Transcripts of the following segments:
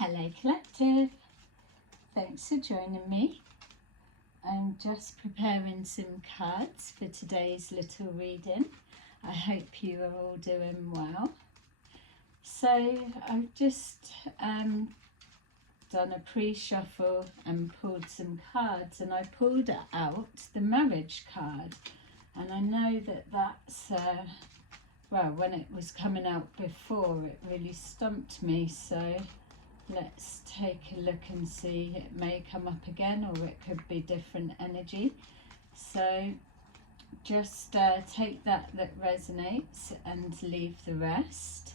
Hello Collective, thanks for joining me. I'm just preparing some cards for today's little reading. I hope you are all doing well. So I've just done a pre-shuffle and pulled some cards, and I pulled out the marriage card, and I know that that's well, when it was coming out before, it really stumped me, so let's take a look and see. It may come up again, or it could be different energy. So just take that resonates and leave the rest.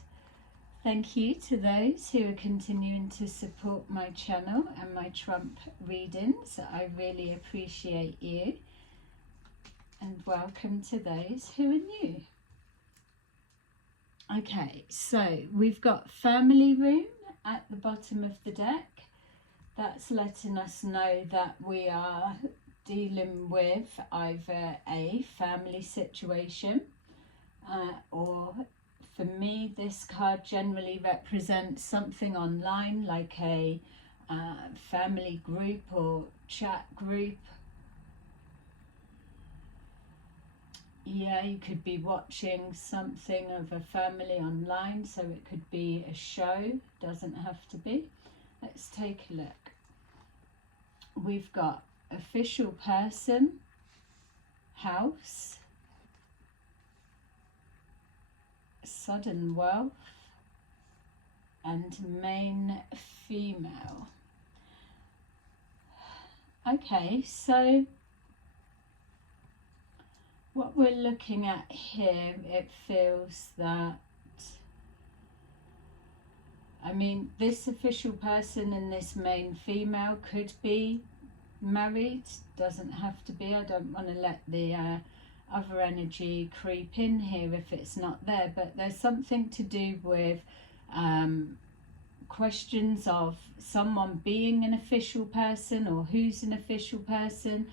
Thank you to those who are continuing to support my channel and my Trump readings. I really appreciate you. And welcome to those who are new. Okay, so we've got family room at the bottom of the deck. That's letting us know that we are dealing with either a family situation or for me this card generally represents something online, like a family group or chat group. Yeah, you could be watching something of a family online, so it could be a show, doesn't have to be. Let's take a look. We've got official person, house, sudden wealth, and main female. Okay, so what we're looking at here, it feels that, I mean, this official person and this main female could be married, doesn't have to be. I don't want to let the other energy creep in here if it's not there, but there's something to do with questions of someone being an official person or who's an official person.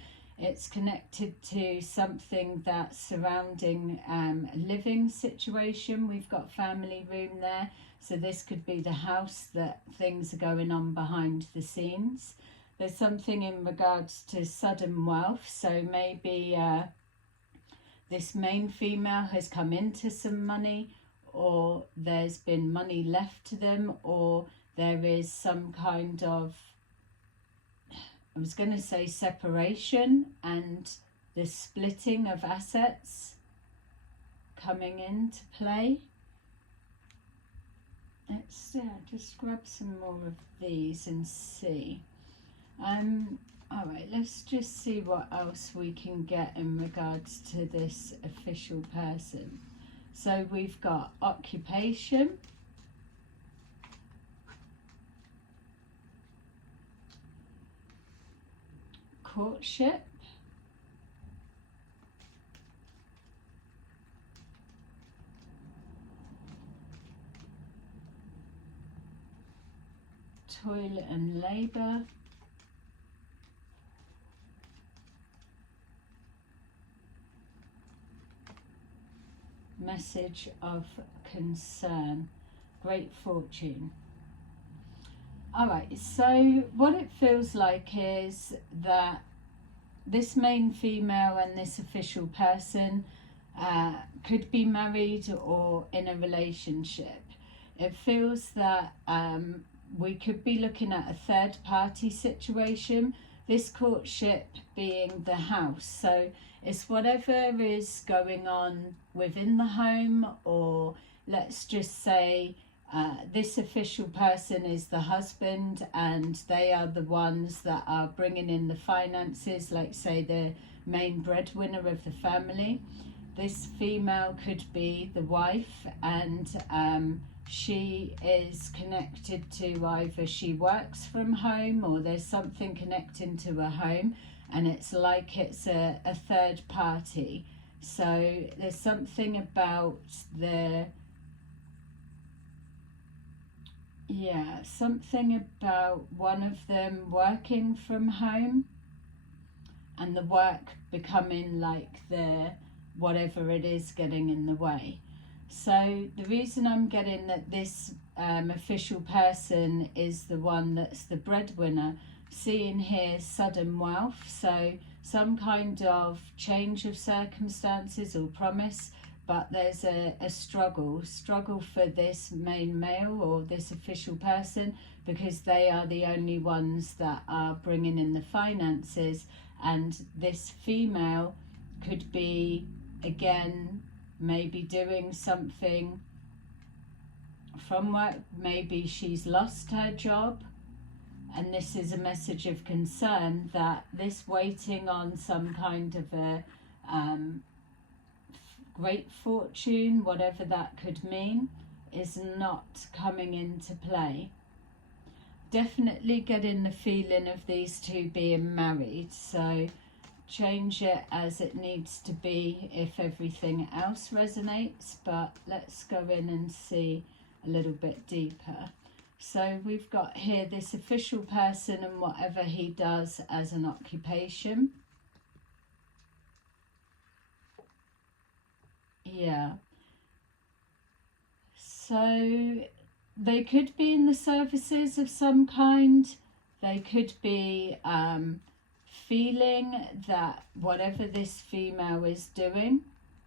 It's connected to something that's surrounding a living situation. We've got family room there. So this could be the house that things are going on behind the scenes. There's something in regards to sudden wealth. So maybe this main female has come into some money, or there's been money left to them, or there is some kind of, I was going to say, separation and the splitting of assets coming into play. Let's just grab some more of these and see. All right, let's just see what else we can get in regards to this official person. So we've got occupation, courtship, toil and labour, message of concern, great fortune. Alright, so what it feels like is that this main female and this official person could be married or in a relationship. It feels that we could be looking at a third party situation, this courtship being the house. So it's whatever is going on within the home, or let's just say this official person is the husband and they are the ones that are bringing in the finances, like say the main breadwinner of the family. This female could be the wife, and she is connected to, either she works from home or there's something connecting to her home, and it's like it's a third party. So there's something about something about one of them working from home and the work becoming like the whatever it is getting in the way. So the reason I'm getting that this official person is the one that's the breadwinner. Seeing here sudden wealth, so some kind of change of circumstances or promise, but there's a struggle for this main male or this official person, because they are the only ones that are bringing in the finances, and this female could be, again, maybe doing something from work. Maybe she's lost her job, and this is a message of concern that this waiting on some kind of a great fortune, whatever that could mean, is not coming into play. Definitely getting the feeling of these two being married, so change it as it needs to be if everything else resonates, but let's go in and see a little bit deeper. So we've got here this official person and whatever he does as an occupation. Yeah. So they could be in the services of some kind. They could be feeling that whatever this female is doing,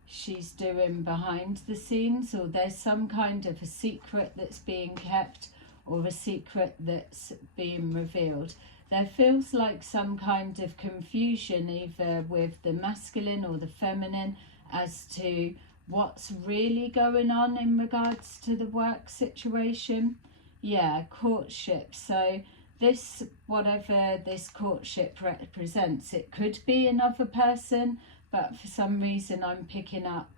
she's doing behind the scenes, or there's some kind of a secret that's being kept, or a secret that's being revealed. There feels like some kind of confusion either with the masculine or the feminine as to what's really going on in regards to the work situation. Yeah, courtship. So this, whatever this courtship represents, it could be another person, but for some reason I'm picking up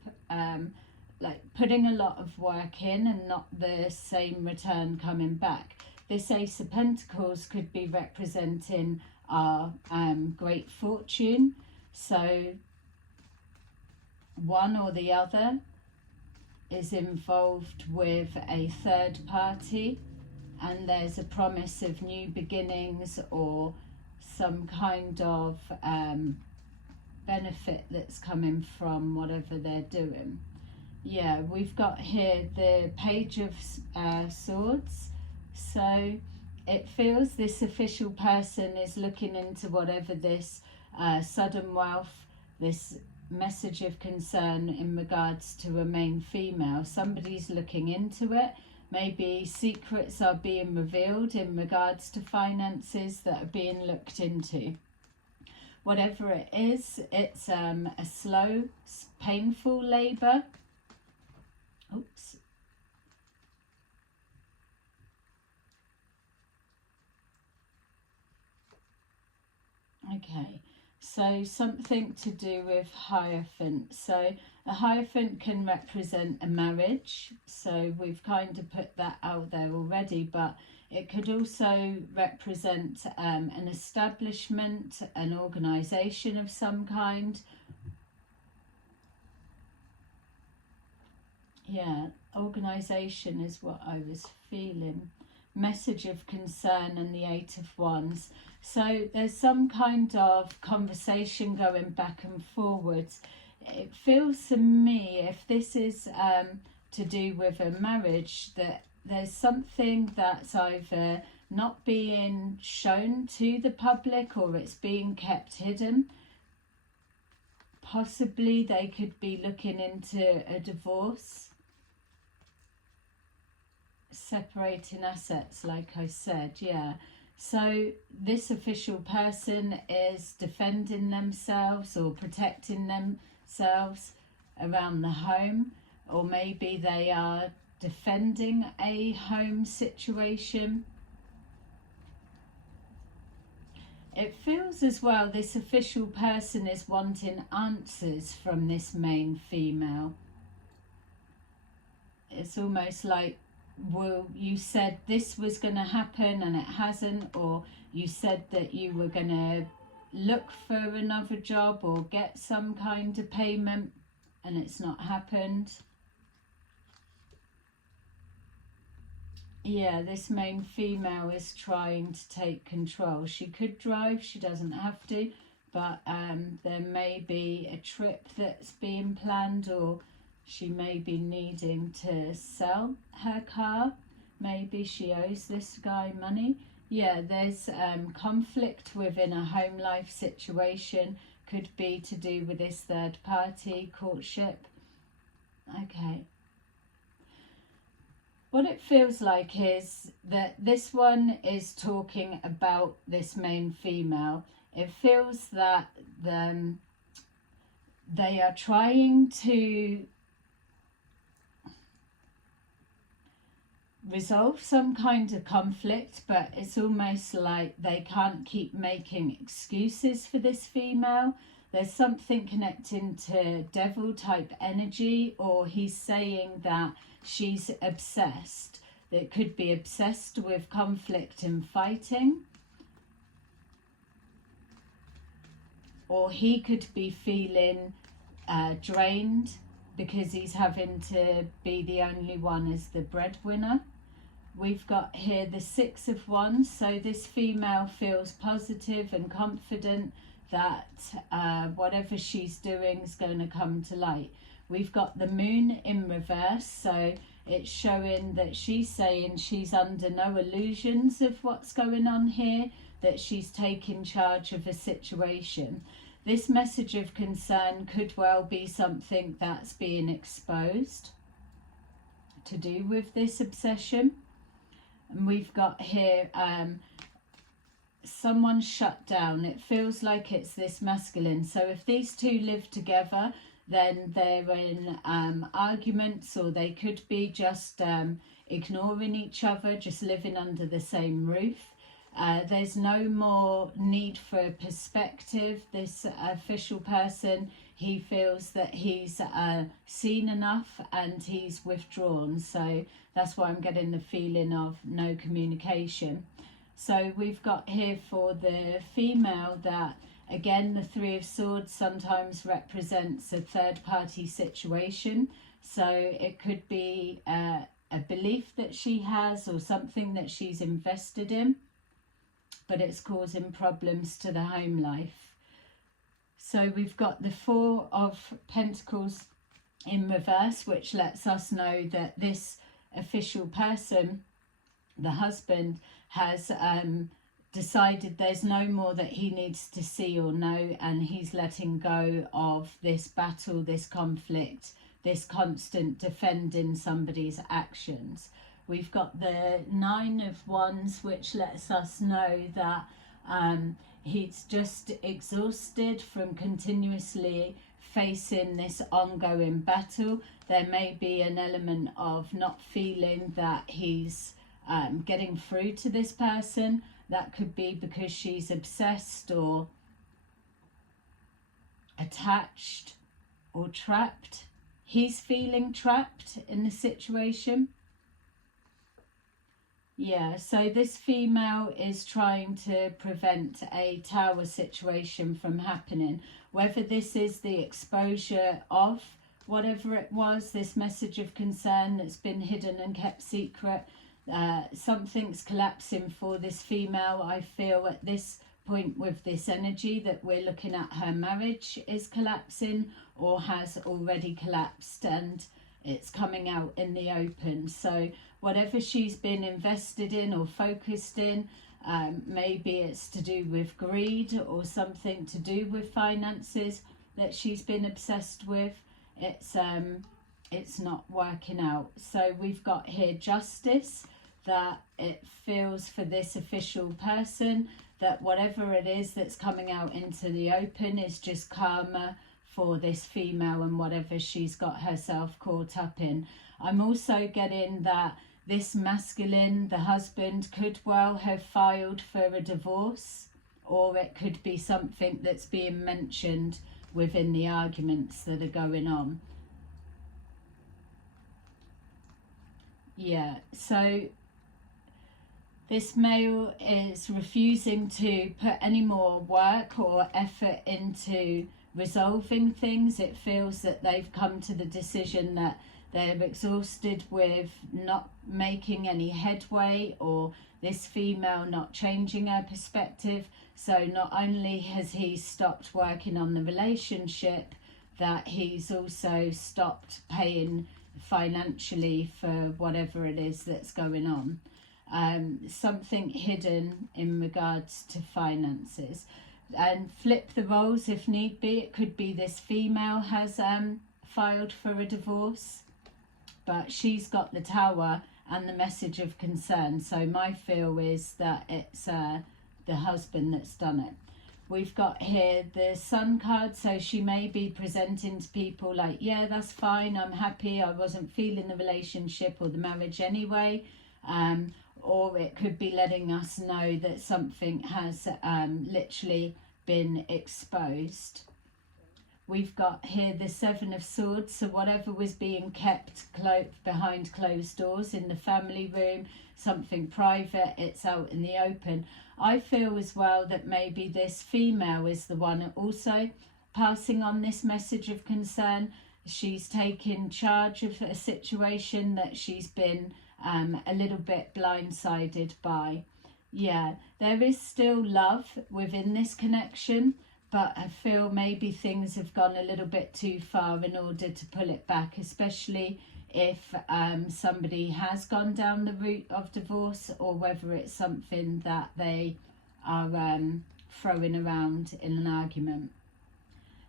like putting a lot of work in and not the same return coming back. This Ace of Pentacles could be representing our great fortune. So one or the other is involved with a third party, and there's a promise of new beginnings or some kind of benefit that's coming from whatever they're doing. Yeah, we've got here the Page of Swords. So it feels this official person is looking into whatever this sudden wealth, this message of concern in regards to a main female. Somebody's looking into it. Maybe secrets are being revealed in regards to finances that are being looked into. Whatever it is, it's a slow, painful labour. Oops. Okay, so something to do with Hierophant. So a Hierophant can represent a marriage, so we've kind of put that out there already, but it could also represent an establishment, an organisation of some kind. Yeah, organisation is what I was feeling. Message of concern and the Eight of Wands. So there's some kind of conversation going back and forwards. It feels to me, if this is to do with a marriage, that there's something that's either not being shown to the public or it's being kept hidden. Possibly they could be looking into a divorce, separating assets, like I said. Yeah, so this official person is defending themselves or protecting themselves around the home, or maybe they are defending a home situation. It feels as well this official person is wanting answers from this main female. It's almost like, well, you said this was going to happen and it hasn't, or you said that you were going to look for another job or get some kind of payment and it's not happened. Yeah, this main female is trying to take control. She could drive, she doesn't have to, but there may be a trip that's being planned, or she may be needing to sell her car. Maybe she owes this guy money. Yeah, there's conflict within a home life situation. Could be to do with this third party courtship. Okay. What it feels like is that this one is talking about this main female. It feels that they are trying to resolve some kind of conflict, but it's almost like they can't keep making excuses for this female. There's something connecting to devil type energy, or he's saying that she's obsessed. That could be obsessed with conflict and fighting. Or he could be feeling drained because he's having to be the only one as the breadwinner. We've got here the Six of Wands, so this female feels positive and confident that whatever she's doing is going to come to light. We've got the Moon in reverse, so it's showing that she's saying she's under no illusions of what's going on here, that she's taking charge of a situation. This message of concern could well be something that's being exposed to do with this obsession. And we've got here someone shut down. It feels like it's this masculine. So if these two live together, then they're in arguments, or they could be just ignoring each other, just living under the same roof. There's no more need for a perspective. This official person, he feels that he's seen enough and he's withdrawn. So that's why I'm getting the feeling of no communication. So we've got here for the female that, again, the Three of Swords sometimes represents a third-party situation. So it could be a belief that she has or something that she's invested in, but it's causing problems to the home life. So we've got the Four of Pentacles in reverse, which lets us know that this official person, the husband, has decided there's no more that he needs to see or know, and he's letting go of this battle, this conflict, this constant defending somebody's actions. We've got the Nine of Wands, which lets us know that he's just exhausted from continuously facing this ongoing battle. There may be an element of not feeling that he's getting through to this person. That could be because she's obsessed or attached or trapped. He's feeling trapped in the situation. Yeah, so this female is trying to prevent a tower situation from happening. Whether this is the exposure of whatever it was, this message of concern that's been hidden and kept secret, something's collapsing for this female. I feel at this point with this energy that we're looking at her marriage is collapsing or has already collapsed, and it's coming out in the open. So whatever she's been invested in or focused in, maybe it's to do with greed or something to do with finances that she's been obsessed with, it's not working out. So we've got here justice, that it feels for this official person that whatever it is that's coming out into the open is just karma for this female and whatever she's got herself caught up in. I'm also getting that this masculine, the husband, could well have filed for a divorce, or it could be something that's being mentioned within the arguments that are going on. Yeah, so this male is refusing to put any more work or effort into resolving things. It feels that they've come to the decision that they're exhausted with not making any headway, or this female not changing her perspective. So not only has he stopped working on the relationship, that he's also stopped paying financially for whatever it is that's going on. Something hidden in regards to finances. And flip the roles if need be. It could be this female has filed for a divorce, but she's got the Tower and the message of concern. So my feel is that it's the husband that's done it. We've got here the Sun card, so she may be presenting to people like, yeah, that's fine, I'm happy, I wasn't feeling the relationship or the marriage anyway. Or it could be letting us know that something has literally been exposed. We've got here the Seven of Swords, so whatever was being kept behind closed doors in the family room, something private, it's out in the open. I feel as well that maybe this female is the one also passing on this message of concern. She's taken charge of a situation that she's been a little bit blindsided by. Yeah, there is still love within this connection, but I feel maybe things have gone a little bit too far in order to pull it back, especially if somebody has gone down the route of divorce, or whether it's something that they are throwing around in an argument.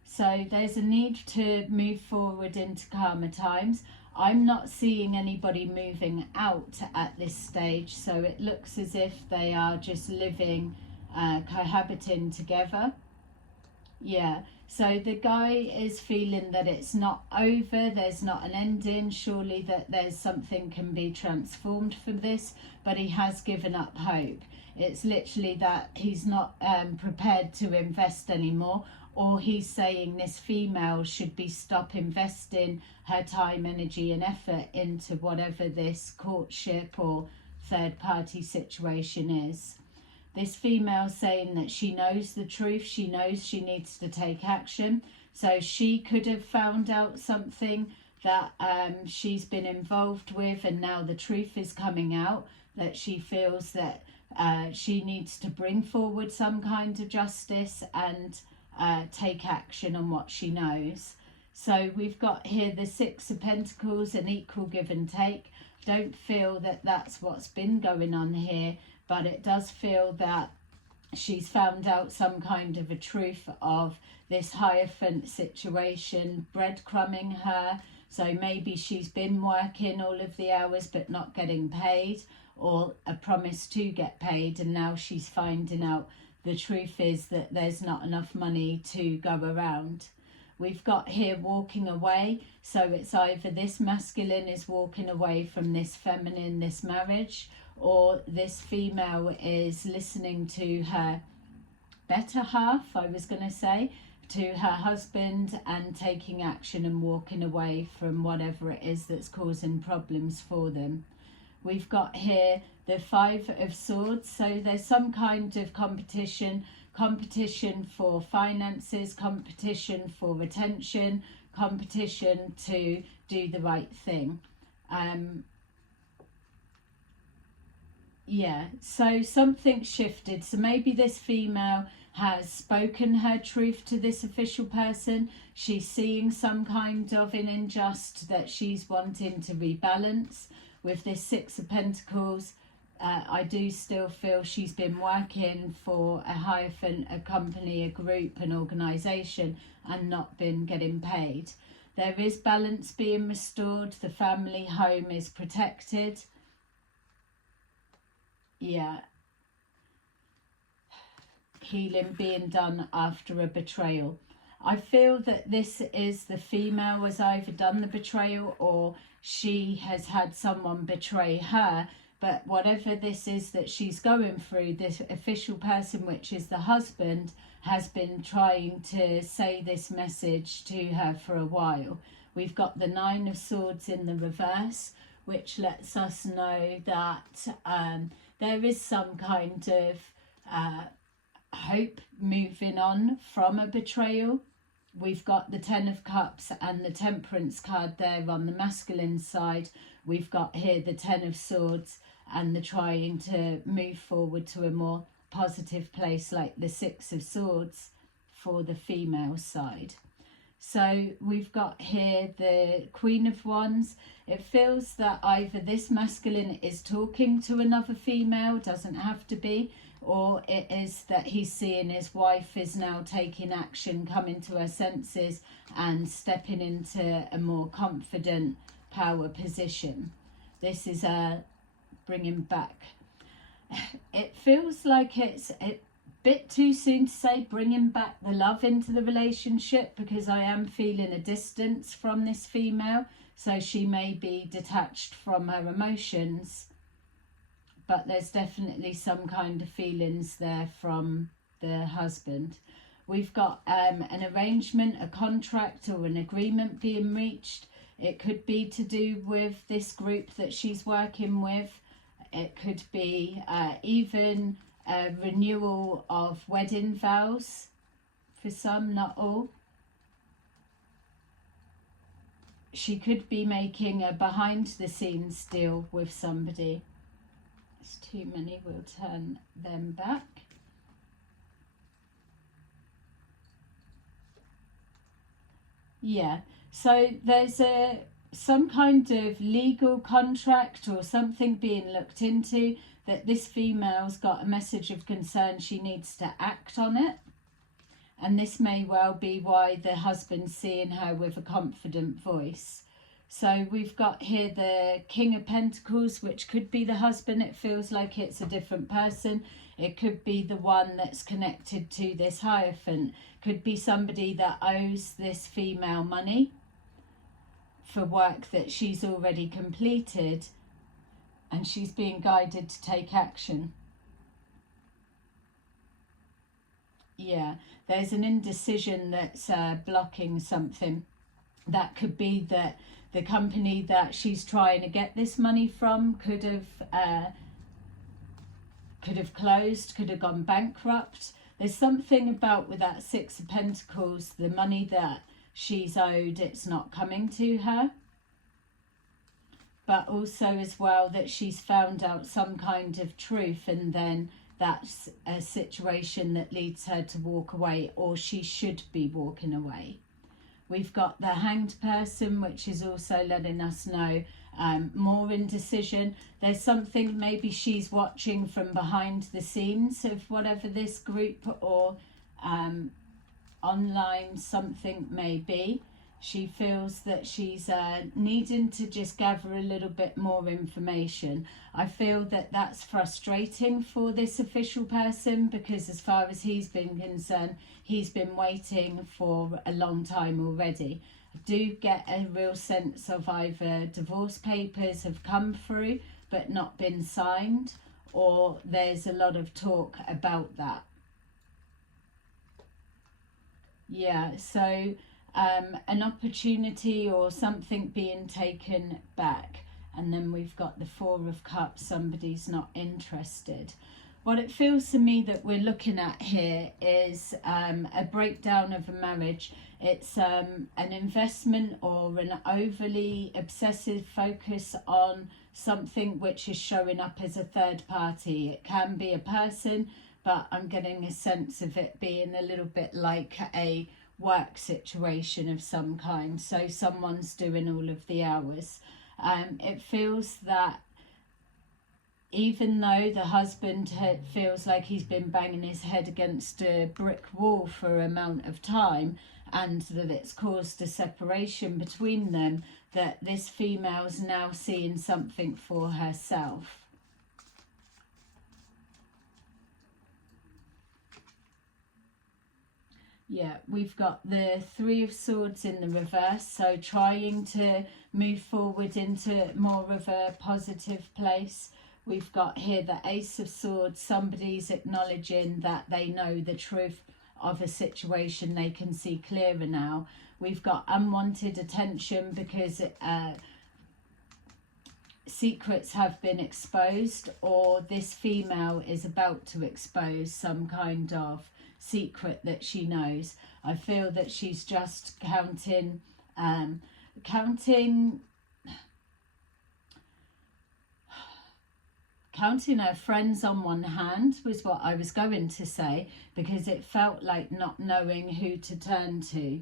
So there's a need to move forward into calmer times. I'm not seeing anybody moving out at this stage, so it looks as if they are just living, cohabiting together. Yeah, so the guy is feeling that it's not over, there's not an ending, surely that there's something can be transformed from this, but he has given up hope. It's literally that he's not prepared to invest anymore, or he's saying this female should be stop investing her time, energy and effort into whatever this courtship or third party situation is. This female saying that she knows the truth, she knows she needs to take action. So she could have found out something that she's been involved with, and now the truth is coming out, that she feels that she needs to bring forward some kind of justice and take action on what she knows. So we've got here the Six of Pentacles, an equal give and take. Don't feel that that's what's been going on here, but it does feel that she's found out some kind of a truth of this Hierophant situation breadcrumbing her. So maybe she's been working all of the hours but not getting paid, or a promise to get paid, and now she's finding out the truth is that there's not enough money to go around. We've got here walking away, so it's either this masculine is walking away from this feminine, this marriage, or this female is listening to her better half, I was going to say, to her husband, and taking action and walking away from whatever it is that's causing problems for them. We've got here the Five of Swords, so there's some kind of competition for finances, competition for attention, competition to do the right thing. Yeah, so something shifted. So maybe this female has spoken her truth to this official person. She's seeing some kind of an unjust that she's wanting to rebalance. With this Six of Pentacles, I do still feel she's been working for a Hierophant, a company, a group, an organisation, and not been getting paid. There is balance being restored. The family home is protected. Yeah. Healing being done after a betrayal. I feel that this is the female has either done the betrayal or she has had someone betray her. But whatever this is that she's going through, this official person, which is the husband, has been trying to say this message to her for a while. We've got the Nine of Swords in the reverse, which lets us know that there is some kind of hope moving on from a betrayal. We've got the Ten of Cups and the Temperance card there on the masculine side. We've got here the Ten of Swords and the trying to move forward to a more positive place, like the Six of Swords for the female side. So we've got here the Queen of Wands. It feels that either this masculine is talking to another female, doesn't have to be, or it is that he's seeing his wife is now taking action, coming to her senses and stepping into a more confident power position. This is bringing back. It feels like it's a bit too soon to say bringing back the love into the relationship, because I am feeling a distance from this female. So she may be detached from her emotions, but there's definitely some kind of feelings there from the husband. We've got an arrangement, a contract or an agreement being reached. It could be to do with this group that she's working with. It could be even a renewal of wedding vows for some, not all. She could be making a behind the scenes deal with somebody. There's too many, we'll turn them back. Yeah, so there's some kind of legal contract or something being looked into, that this female's got a message of concern, she needs to act on it. And this may well be why the husband's seeing her with a confident voice. So we've got here the King of Pentacles, which could be the husband. It feels like it's a different person. It could be the one that's connected to this Hierophant. Could be somebody that owes this female money for work that she's already completed, and she's being guided to take action. Yeah, there's an indecision that's blocking something. That could be that the company that she's trying to get this money from could have closed, could have gone bankrupt. There's something about with that Six of Pentacles, the money that she's owed, it's not coming to her. But also as well that she's found out some kind of truth, and then that's a situation that leads her to walk away, or she should be walking away. We've got the Hanged Person, which is also letting us know more indecision. There's something maybe she's watching from behind the scenes of whatever this group or online something may be. She feels that she's needing to just gather a little bit more information. I feel that that's frustrating for this official person, because as far as he's been concerned, he's been waiting for a long time already. I do get a real sense of either divorce papers have come through but not been signed, or there's a lot of talk about that. Yeah, so an opportunity or something being taken back. And then we've got the Four of Cups, somebody's not interested. What it feels to me that we're looking at here is a breakdown of a marriage. It's an investment or an overly obsessive focus on something which is showing up as a third party. It can be a person, but I'm getting a sense of it being a little bit like a work situation of some kind. So someone's doing all of the hours. It feels that even though the husband feels like he's been banging his head against a brick wall for an amount of time, and that it's caused a separation between them, that this female's now seeing something for herself. Yeah, we've got the Three of Swords in the reverse, so trying to move forward into more of a positive place. We've got here the Ace of Swords, somebody's acknowledging that they know the truth of a situation, they can see clearer now. We've got unwanted attention because secrets have been exposed, or this female is about to expose some kind of secret that she knows. I feel that she's just counting her friends on one hand was what I was going to say, because it felt like not knowing who to turn to.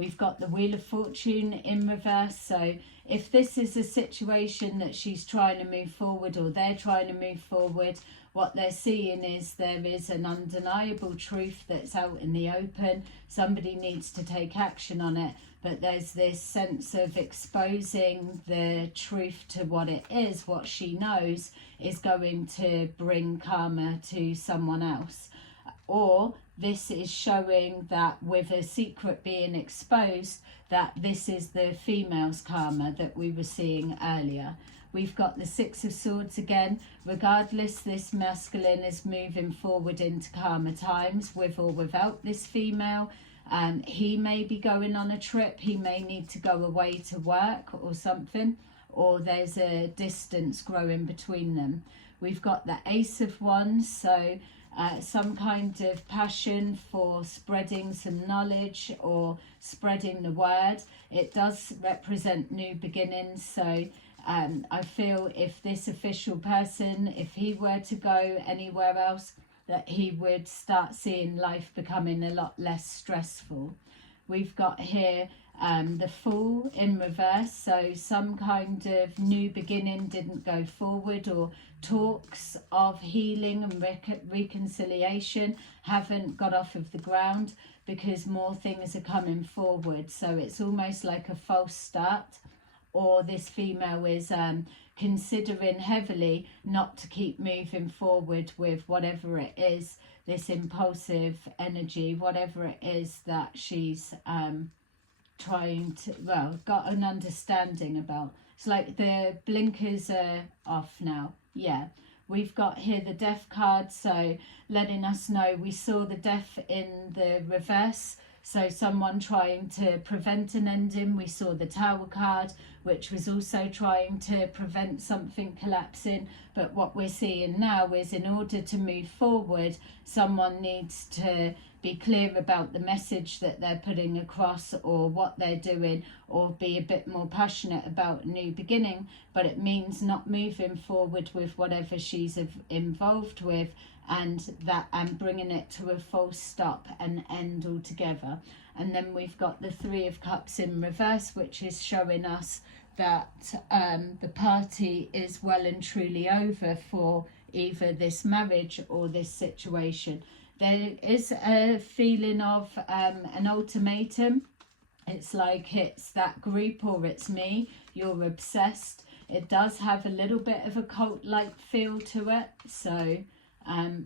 We've got the Wheel of Fortune in reverse. So if this is a situation that she's trying to move forward, or they're trying to move forward, what they're seeing is there is an undeniable truth that's out in the open. Somebody needs to take action on it, but there's this sense of exposing the truth to what it is, what she knows is going to bring karma to someone else. Or this is showing that with a secret being exposed, that this is the female's karma that we were seeing earlier. We've got the Six of Swords again. Regardless, this masculine is moving forward into karma times, with or without this female. He may be going on a trip. He may need to go away to work or something, or there's a distance growing between them. We've got the Ace of Wands, so some kind of passion for spreading some knowledge or spreading the word. It does represent new beginnings, so I feel if this official person, if he were to go anywhere else, that he would start seeing life becoming a lot less stressful. We've got here the Fool in reverse, so some kind of new beginning didn't go forward, or talks of healing and reconciliation haven't got off of the ground because more things are coming forward. So it's almost like a false start, or this female is considering heavily not to keep moving forward with whatever it is, this impulsive energy, whatever it is that she's trying to, well, got an understanding about. It's like the blinkers are off now. Yeah, we've got here the Death card, so letting us know we saw the Death in the reverse, so someone trying to prevent an ending. We saw the Tower card, which was also trying to prevent something collapsing. But what we're seeing now is, in order to move forward, someone needs to be clear about the message that they're putting across, or what they're doing, or be a bit more passionate about a new beginning. But it means not moving forward with whatever she's involved with, and bringing it to a full stop and end altogether. And then we've got the Three of Cups in reverse, which is showing us that the party is well and truly over for either this marriage or this situation. There is a feeling of an ultimatum. It's like it's that group, or it's me, you're obsessed. It does have a little bit of a cult-like feel to it, so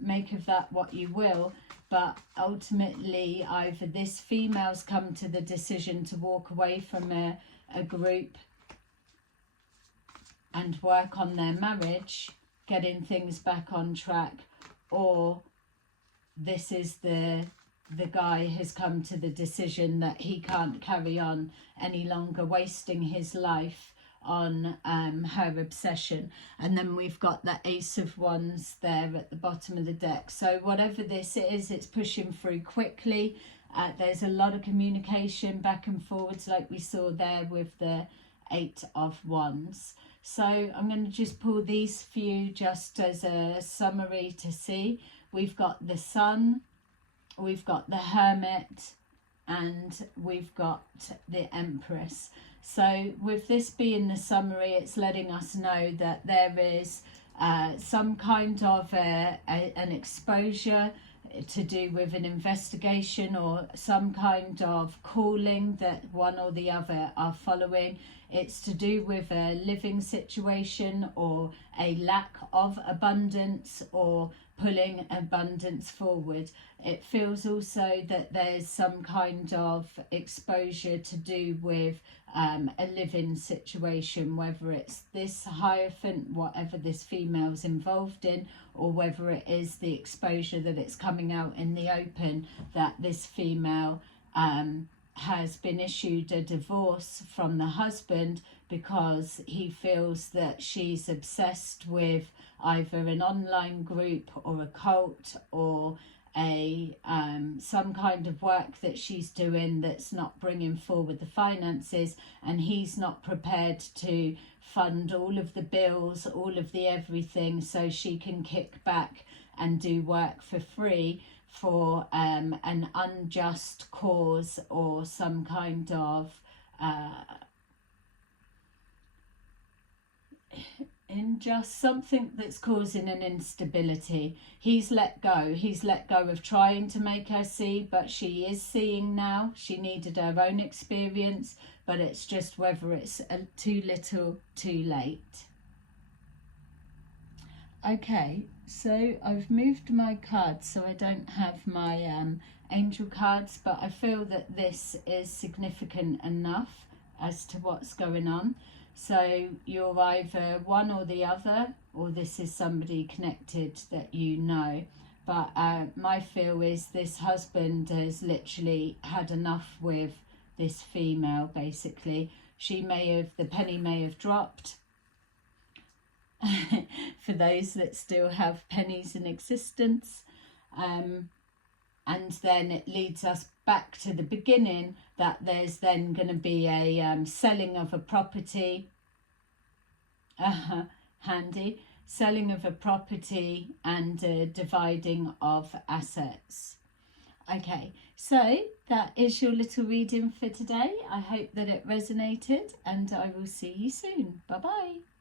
make of that what you will. But ultimately, either this female's come to the decision to walk away from a group and work on their marriage, getting things back on track, or this is the guy has come to the decision that he can't carry on any longer, wasting his life on her obsession. And then we've got the Ace of Wands there at the bottom of the deck. So whatever this is, it's pushing through quickly. There's a lot of communication back and forwards, like we saw there with the Eight of Wands. So I'm going to just pull these few just as a summary to see. We've got the Sun, we've got the Hermit, and we've got the Empress. So with this being the summary, it's letting us know that there is some kind of an exposure to do with an investigation, or some kind of calling that one or the other are following. It's to do with a living situation, or a lack of abundance, or pulling abundance forward. It feels also that there's some kind of exposure to do with a living situation, whether it's this Hierophant, whatever this female's involved in, or whether it is the exposure that it's coming out in the open that this female has been issued a divorce from the husband because he feels that she's obsessed with either an online group or a cult, or a some kind of work that she's doing that's not bringing forward the finances, and he's not prepared to fund all of the bills, all of the everything, so she can kick back and do work for free for an unjust cause, or some kind of just something that's causing an instability. He's let go of trying to make her see, but she is seeing now. She needed her own experience, but it's just whether it's too little too late. Okay, so I've moved my cards so I don't have my angel cards, but I feel that this is significant enough as to what's going on. So you're either one or the other, or this is somebody connected that you know. But my feel is this husband has literally had enough with this female, basically. The penny may have dropped. For those that still have pennies in existence. And then it leads us back to the beginning, that there's then going to be a selling of a property. Handy. Selling of a property and dividing of assets. Okay, so that is your little reading for today. I hope that it resonated, and I will see you soon. Bye bye.